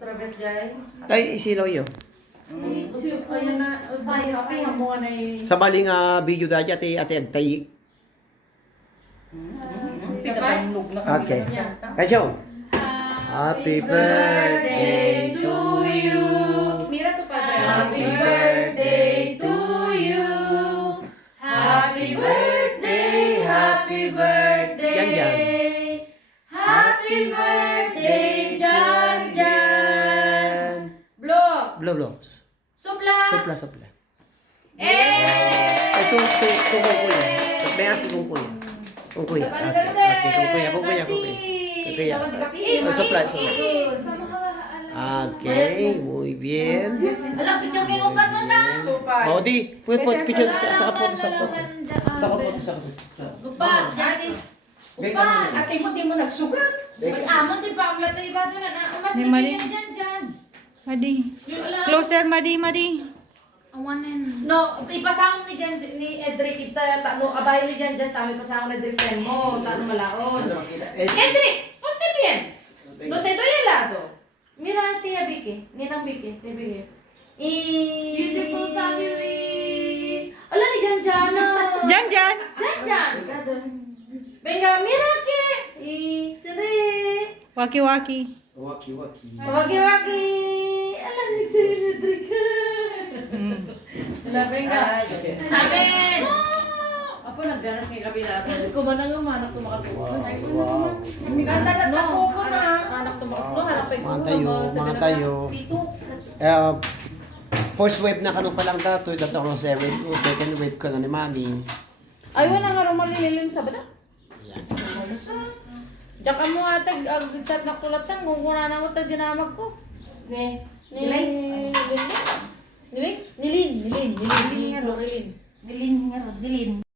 Otra vez dyan. Tay, isilaw iyo. Ayun na, api hamuan ay... Sa baling video dati ate agtay. Okay. Kayo. Happy birthday to you. Mira to padre. Happy birthday to you. Happy birthday, happy birthday. Yan, yan. Happy birthday, Jan Jan. Blow. Blow, blow. Supla. Sopla, sopla. Eh. Ito si kuya. May ate kong kuya. Kung kuya. Ate kung kuya, kung kuya, kung kuya. Kung kuya. Sopla, sopla. Okay, muy bien. Alam, picture kayo upan mo na. O di, picture sa kapoto, sa kapoto. Sa kapoto, sa kapoto. Upan, jadi. Upan. Ate mo, di mo nagsugat. Amo si Paula tayo ba doon na mas Ni naging Marie. yan dyan dyan. Madi. Yung alam. Closer, Madi, Madi. No, ipasahon ni Jan ni Edric kita tano abay ni Jan Jan sa amin pasahon ni Edric pen mo tano malaon. Edric, ponte bien. No te doy helado. Mira tía Vicky, ninang Vicky, tía Vicky. Beautiful family. Ala ni Jan Jan. Jan, Jan. Jan Jan. Venga, mira que seri. Waki-waki. Waki, waki. Wagi-wagi. Ala ni Edric. Ala venga. Amen. Apa nagganas ng kabila ko? Kumanang yung anak ko makatulog. Wow. Ganda na tako ko na. Anak to makatulog. Harap ay Mga tayo, mga tayo. First wave na kanong palang dato, dato ko sa second wave ko na ni Mami. Ay, wala nga rin malililim sa bata. Yan. Diyan ka mo atag, chat na kulatan, kung kuna na mo tag dinamag ko. Nilin. Nilin. Dilin nga ro, dilin.